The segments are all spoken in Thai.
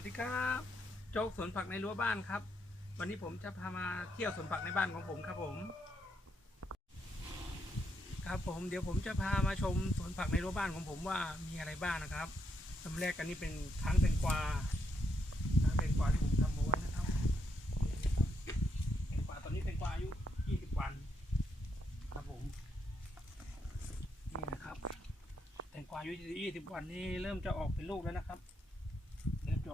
วัสดีครับ โจ๊กสวนผักในรั้วบ้านครับ วันนี้ผมจะพามาเที่ยวสวนผักในบ้านของผมครับผม ครับผมเดี๋ยวผมจะพามาชมสวนผักในรั้วบ้านของผมว่ามีอะไรบ้างนะครับลำแรกกันนี้เป็นทั้งแตงกวาทั้งแตงกวาที่ผมทำเอาไว้นะครับแตงกวาตอนนี้แตงกวาอายุ20วันครับผมนี่นะครับ แตงกวาอายุ20วันนี้เริ่มจะออกเป็นลูกแล้วนะครับ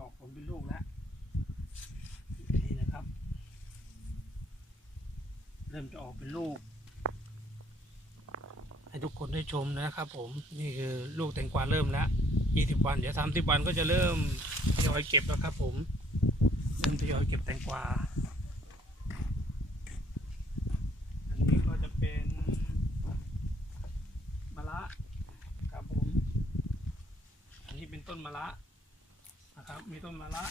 ออกผลเป็นลูกแล้วนี่นะครับ เริ่มจะออกเป็นลูก ให้ทุกคนได้ชมนะครับผมนี่คือลูกแตงกวาเริ่มแล้ว20วันเดี๋ยว30วันก็จะเริ่มทยอยเก็บแล้วครับ ผมเริ่มทยอยเก็บแตงกวาอันนี้ก็จะเป็นมะระครับผม อันนี้เป็นต้นมะระ นะครับ มีต้นมะระ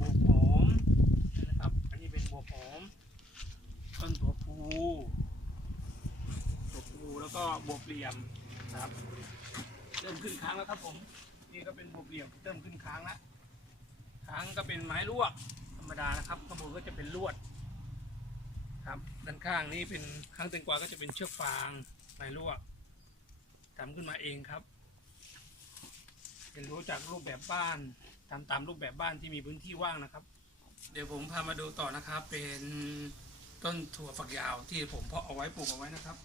บวบหอมนะครับ อันนี้เป็นบวบหอม ต้นตัวพูตัวพูแล้วก็บวบเหลี่ยมนะครับ เริ่มขึ้นค้างแล้วครับผม นี่ก็เป็นบวบเหลี่ยมเริ่มขึ้นค้างแล้วค้างก็เป็นไม้ลวกธรรมดานะครับข้างบนก็จะเป็นลวดครับด้านข้างนี้เป็นข้างแตงกวาก็จะเป็นเชือกฟางไม้ลวกทำขึ้นมาเองครับ รียนรู้จากรูปแบบบ้านทำตามรูปแบบบ้านที่มีพื้นที่ว่างนะครับ เดี๋ยวผมพามาดูต่อนะครับ เป็นต้นถั่วฝักยาวที่ผมเพาะเอาไว้ปลูกเอาไว้นะครับ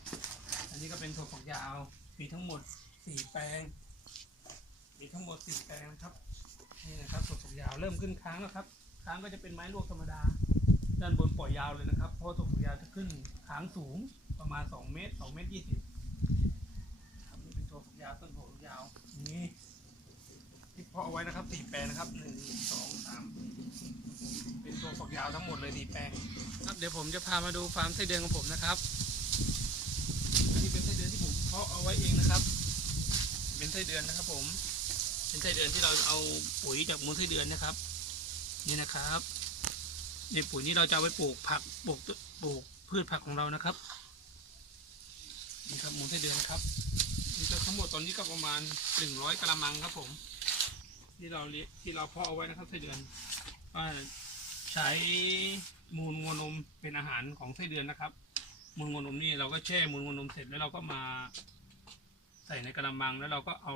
อันนี้ก็เป็นถั่วฝักยาวมีทั้งหมดสี่แปลง มีทั้งหมดสี่แปลงนะครับนี่นะครับถั่วฝักยาวเริ่มขึ้นค้างแล้วครับ ค้างก็จะเป็นไม้ลวกธรรมดา ด้านบนปล่อยยาวเลยนะครับเพราะถั่วฝักยาวจะขึ้นค้างสูงประมาณสองเมตรสองเมตรยี่สิบนี่เป็นถั่วฝักยาวต้นถั่วฝักยาวนี่ ที่เพาะเอาไว้นะครับสี่แปลงนะครับหนึ่งสองสามเป็นตัวฝักยาวทั้งหมดเลยสี่แปลงครับเดี๋ยวผมจะพามาดูฟาร์มไส้เดือนของผมนะครับอันนี้เป็นไส้เดือนที่ผมเพาะเอาไว้เองนะครับ เป็นไส้เดือนนะครับ ผม เป็นไส้เดือนที่เราเอาปุ๋ยจากมูลไส้เดือนนะครับ นี่นะครับในปุ๋ยนี้เราจะเอาไปปลูกผักปลูกปลูกพืชผักของเรานะครับนี่ครับมูลไส้เดือนนะครับนี่ก็ทั้งหมดตอนนี้ก็ประมาณหนึ่งร้อยกะละมังครับผม ที่เราเลี้ยที่เราเพาะเอาไว้นะครับไส้เดือนว่าใช้มูลงัวนมเป็นอาหารของไส้เดือนนะครับ มูลงัวนมนี่เราก็แช่มูลงัวนมเสร็จแล้วเราก็มา ใส่ในกระมังแล้วเราก็เอา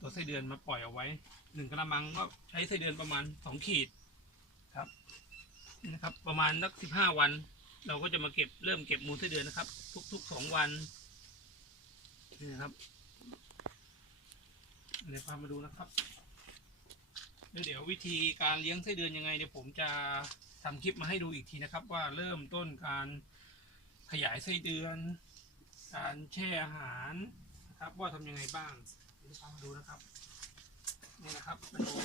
ตัวไส้เดือนมาปล่อยเอาไว้หนึ่งกระมังก็ใช้ไส้เดือนประมาณสองขีดครับนี่นะครับประมาณสักสิบห้าวัน เราก็จะมาเก็บเริ่มเก็บมูลไส้เดือนนะครับ ทุกๆสองวันนี่นะครับเดี๋ยวพามาดูนะครับ เดี๋ยววิธีการเลี้ยงไส้เดือนยังไงเดี๋ยวผมจะทำคลิปมาให้ดูอีกทีนะครับ ว่าเริ่มต้นการขยายไส้เดือน การแช่อาหารนะครับว่าทำยังไงบ้างเดี๋ยวพามาดูนะครับนี่นะครับมาดู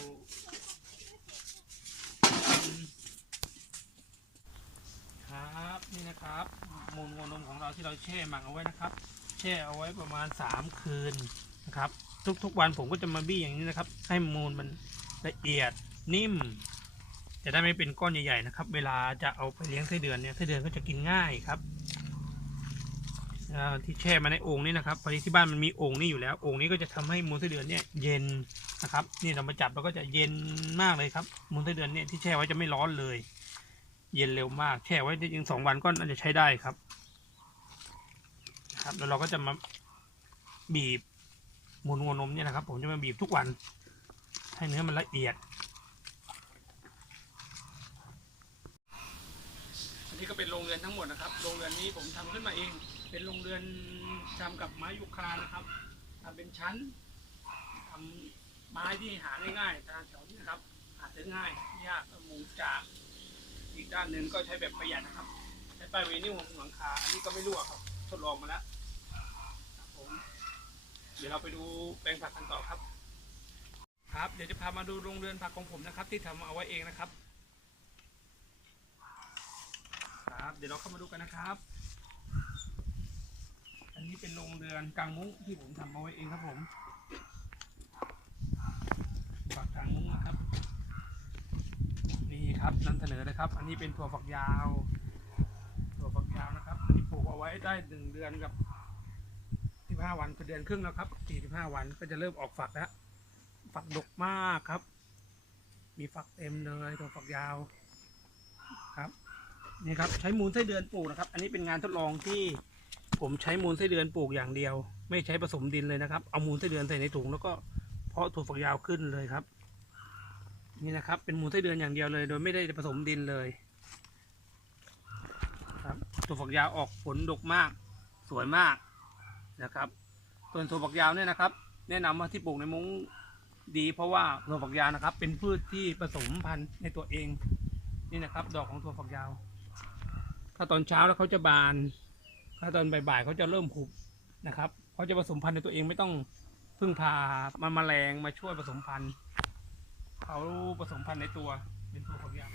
ครับนี่นะครับมูลวัวนมของเราที่เราแช่หมักเอาไว้นะครับ แช่เอาไว้ประมาณสามคืนนะครับ ทุกๆวันผมก็จะมาบี้อย่างนี้นะครับ ให้มูลมัน ละเอียดนิ่ม จะได้ไม่เป็นก้อนใหญ่ๆนะครับ เวลาจะเอาไปเลี้ยงไส้เดือนเนี่ยไส้เดือนก็จะกินง่ายครับที่แช่มาในโอ่งนี่นะครับพอดีที่บ้านมันมีโอ่งนี่อยู่แล้วโอ่งนี้ก็จะทำให้มูลไส้เดือนเนี่ยเย็นนะครับ นี่เรามาจับเราก็จะเย็นมากเลยครับมูลไส้เดือนเนี่ยที่แช่ไว้จะไม่ร้อนเลย เย็นเร็วมาก แช่ไว้ได้จริงสองวันก็น่าจะใช้ได้ครับนะครับแล้วเราก็จะมาบีบมูลวัวนมเนี่ยนะครับ ผมจะมาบีบทุกวัน ให้เนื้อมันละเอียด อันนี้ก็เป็นโรงเรือนทั้งหมดนะครับ โรงเรือนนี้ผมทำขึ้นมาเอง เป็นโรงเรือนทำกับไม้ยูคานะครับทำเป็นชั้นทำไม้ที่หาง่ายๆตามแถวนี้นะครับ หาซื้อง่ายยากมุงจากอีกด้านหนึ่งก็ใช้แบบประหยัดนะครับ ใช้ป้ายเวนิวหลังคา อันนี้ก็ไม่รั่วครับ ทดลองมาแล้วผม เดี๋ยวเราไปดูแปลงผักกันต่อครับ ครับเดี๋ยวจะพามาดูโรงเรือนผักของผมนะครับ ที่ทำเอาไว้เองนะครับ ครับ เดี๋ยวเราเข้ามาดูกันนะครับ อันนี้เป็นโรงเรือนกลางมุ้งที่ผมทำเอาไว้เองครับผมฝักกลางมุ้งนะครับ นี่ครับนำเสนอเลยครับ อันนี้เป็นถั่วฝักยาวถั่วฝักยาวนะครับอันนี้ปลูกเอาไว้ได้หนึ่งเดือนกับสิบห้าวันคือเดือนครึ่งแล้วครับสี่สิบห้าวันก็จะเริ่มออกฝักแล้ว ฝักดกมากครับ มีฝักเต็มเลยตัวฝักยาวครับนี่ครับใช้มูลไส้เดือนปลูกนะครับ อันนี้เป็นงานทดลองที่ผมใช้มูลไส้เดือนปลูกอย่างเดียว ไม่ใช้ผสมดินเลยนะครับ เอามูลไส้เดือนใส่ในถุงแล้วก็เพาะถั่วฝักยาวขึ้นเลยครับ นี่นะครับ เป็นมูลไส้เดือนอย่างเดียวเลย โดยไม่ได้ผสมดินเลยครับถั่วฝักยาวออกผลดกมาก สวยมากนะครับส่วนถั่วฝักยาวเนี่ยนะครับ แนะนำว่าที่ปลูกในมุ้ง ดีเพราะว่าถั่วฝักยาวนะครับ เป็นพืชที่ผสมพันธุ์ในตัวเองนี่นะครับ ดอกของถั่วฝักยาว ถ้าตอนเช้าแล้วเขาจะบาน ถ้าตอนบ่ายๆเขาจะเริ่มผุบนะครับเขาจะผสมพันธุ์ในตัวเองไม่ต้องพึ่งพามาแมลงมาช่วยผสมพันธุ์เขาผสมพันธุ์ในตัวเป็นถั่วฝักยาว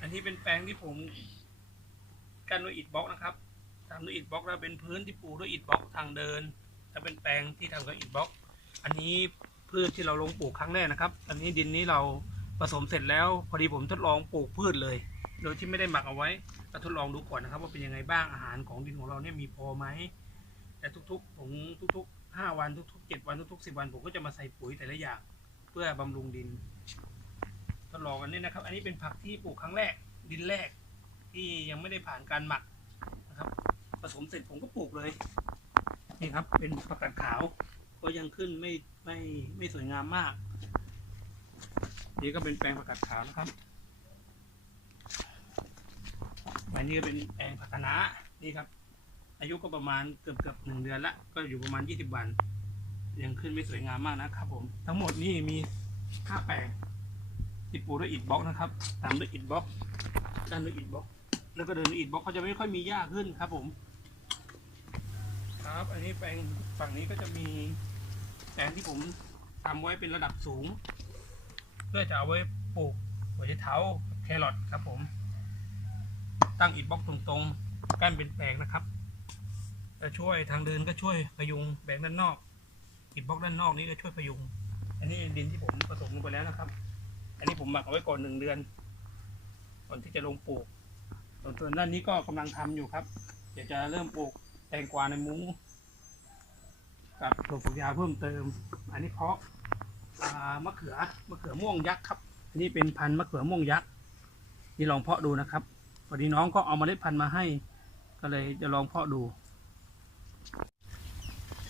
อันนี้เป็นแปลงที่ผมกันด้วยอิฐบล็อกนะครับทำด้วยอิฐบล็อกแล้วเป็นพื้นที่ปูด้วยอิฐบล็อกทางเดิน จะเป็นแปลงที่ทำกับอิฐบล็อก อันนี้ พืชที่เราลงปลูกครั้งแรกนะครับอันนี้ดินนี้เราผสมเสร็จแล้ว พอดีผมทดลองปลูกพืชเลย โดยที่ไม่ได้หมักเอาไว้ก็ทดลองดูก่อนนะครับ ว่าเป็นยังไงบ้างอาหารของดินของเราเนี่ยมีพอไหมแต่ทุกๆผมทุกๆห้าวันทุกๆเจ็ดวันทุกๆสิบวัน ผมก็จะมาใส่ปุ๋ยแต่ละอย่างเพื่อบำรุงดิน ทดลองอันนี้นะครับ อันนี้เป็นผักที่ปลูกครั้งแรกดินแรก ที่ยังไม่ได้ผ่านการหมักนะครับ ผสมเสร็จผมก็ปลูกเลยนี่ครับ เป็นผักกาดขาว ก็ยังขึ้นไม่ไม่ไม่สวยงามมาก นี่ก็เป็นแปลงผักกาดขาวนะครับอันนี้ก็เป็นแปลงผักคะน้านี่ครับ อายุก็ประมาณเกือบเกือบหนึ่งเดือนละก็อยู่ประมาณยี่สิบวัน ยังขึ้นไม่สวยงามมากนะครับ ผม ทั้งหมดนี่มีห้าแปลงที่ปูด้วยอิฐบล็อกนะครับ ตามด้วยอิฐบล็อกด้านด้วยอิฐบล็อก แล้วก็เดินด้วยอิฐบล็อกเขาจะไม่ค่อยมีหญ้าขึ้นครับผม ครับ อันนี้แปลงฝั่งนี้ก็จะมี งที่ผมทำไว้เป็นระดับสูง เพื่อจะเอาไว้ปลูกหัวไชเท้าแครอทครับผม ตั้งอิฐบล็อกตรงๆกั้นเป็นแปลงนะครับจะช่วยทางเดินก็ช่วยพยุงแปลงด้านนอกอิฐบล็อกด้านนอกนี้ก็ช่วยพยุง อันนี้ดินที่ผมผสมลงไปแล้วนะครับ อันนี้ผมหมักเอาไว้ก่อนหนึ่งเดือนก่อนที่จะลงปลูกส่วนด้านนี้ก็กำลังทำอยู่ครับเดี๋ยวจะเริ่มปลูกแตงกวาในมุ้ง กับถั่วฝักยาวเพิ่มเติม อันนี้เพาะอ่ามะเขือมะเขือม่วงยักษ์ครับอันนี้เป็นพันธุ์มะเขือม่วงยักษ์นี่ลองเพาะดูนะครับพอดีน้องก็เอาเมล็ดพันธุ์มาให้ ก็เลยจะลองเพาะดู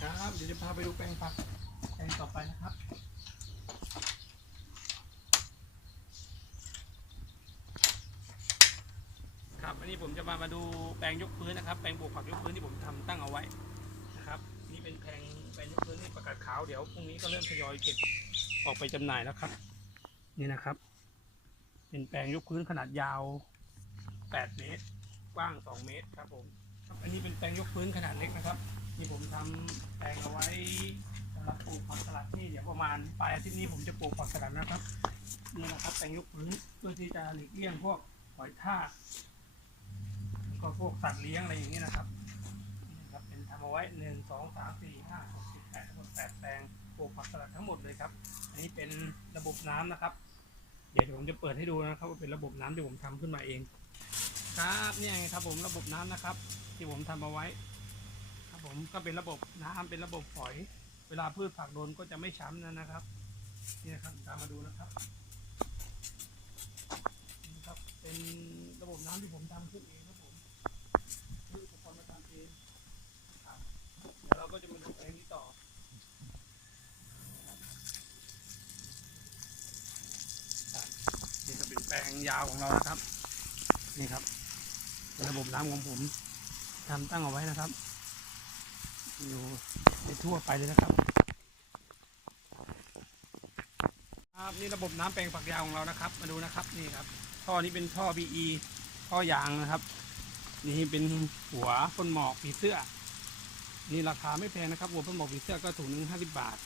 ครับเดี๋ยวจะพาไปดูแปลงผักแปลงต่อไปนะครับครับอันนี้ผมจะมามาดูแปลงยกพื้นนะครับ แปลงปลูกผักยกพื้นที่ผมทำตั้งเอาไว้นะครับ นี่เป็นแปลงแป ลงยกพื้นที่ประกาศขาวเดี๋ยวพรุ่งนี้ก็เริ่มทยอยเก็บออกไปจำหน่ายแล้วครับ นี่นะครับ เป็นแปลงยกพื้นขนาดยาว 8 เมตรกว้าง 2 เมตรครับผมครับอันนี้เป็นแปลงยกพื้นขนาดเล็กนะครับที่ผมทำแปลงเอาไว้สำหรับปลูกผักสลัดนี่เดี๋ยวประมาณปลายอาทิตย์นี้ผมจะปลูกผักสลัดนะครับนี่นะครับแปลงยกพื้นเพื่อที่จะหลีกเลี่ยงพวกหอยทากก็พวกสัตว์เลี้ยงอะไรอย่างนี้นะครับ ปลูกผักสลัดทั้งหมดเลยครับ อันนี้เป็นระบบน้ำนะครับ เดี๋ยวผมจะเปิดให้ดูนะครับว่าเป็นระบบน้ำที่ผมทำขึ้นมาเอง ครับนี่ไงครับผมระบบน้ำนะครับ ที่ผมทำเอาไว้ ครับผมก็เป็นระบบน้ำเป็นระบบฝอย เวลาพืชผักโดนก็จะไม่ช้ำนะนะครับนี่นะครับตามมาดูนะครับนี่ครับเป็นระบบน้ำที่ผมทำขึ้นเองครับผมซื้ออุปกรณ์มาทำเองครับเดี๋ยวเราก็จะมาดูแปลงนี้ต่อครับนี่ก็เป็น แปลงยาวของเรานะครับ นี่ครับระบบน้ำของผมทำตั้งเอาไว้นะครับ อยู่ในทั่วไปเลยนะครับ ครับนี่ระบบน้ำแปลงฝักยาวของเรานะครับ มาดูนะครับนี่ครับ ท่อนี้เป็นท่อ PE ท่อยางนะครับ นี่เป็นหัวพ่นหมอกผีเสื้อ นี่ราคาไม่แพงนะครับหัวพ่นหมอกผีเสื้อก็ถุงหนึ่งห้าสิบบาท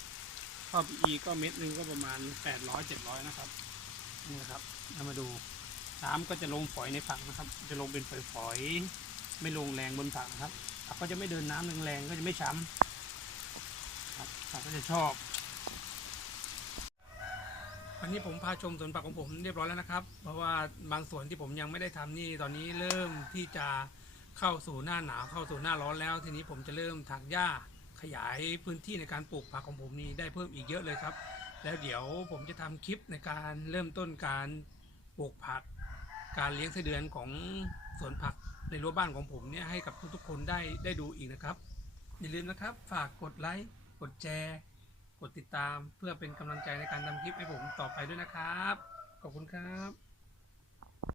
ท่อ PE ก็เม็ดหนึ่งก็ประมาณแปดร้อยเจ็ดร้อยนะครับนี่นะครับ เรามาดูน้ำก็จะลงฝอยในฝักนะครับ จะลงเป็นฝอยๆไม่ลงแรงบนฝักนะครับผักก็จะไม่เดินน้ำแรงๆก็จะไม่ช้ำครับผักก็จะชอบวันนี้ผมพาชมสวนผักของผมเรียบร้อยแล้วนะครับ เพราะว่าบางส่วนที่ผมยังไม่ได้ทำนี่ตอนนี้เริ่มที่จะเข้าสู่หน้าหนาวเข้าสู่หน้าร้อนแล้ว ทีนี้ผมจะเริ่มถากหญ้าขยายพื้นที่ในการปลูกผักของผมนี่ได้เพิ่มอีกเยอะเลยครับ แล้วเดี๋ยวผมจะทำคลิปในการเริ่มต้นการปลูกผัก การเลี้ยงไส้เดือนของสวนผักในรั้วบ้านของผมเนี่ยให้กับทุกๆ คนได้ได้ดูอีกนะครับ อย่าลืมนะครับ ฝากกดไลค์กดแชร์ กดติดตามเพื่อเป็นกำลังใจในการทำคลิปให้ผมต่อไปด้วยนะครับ ขอบคุณครับ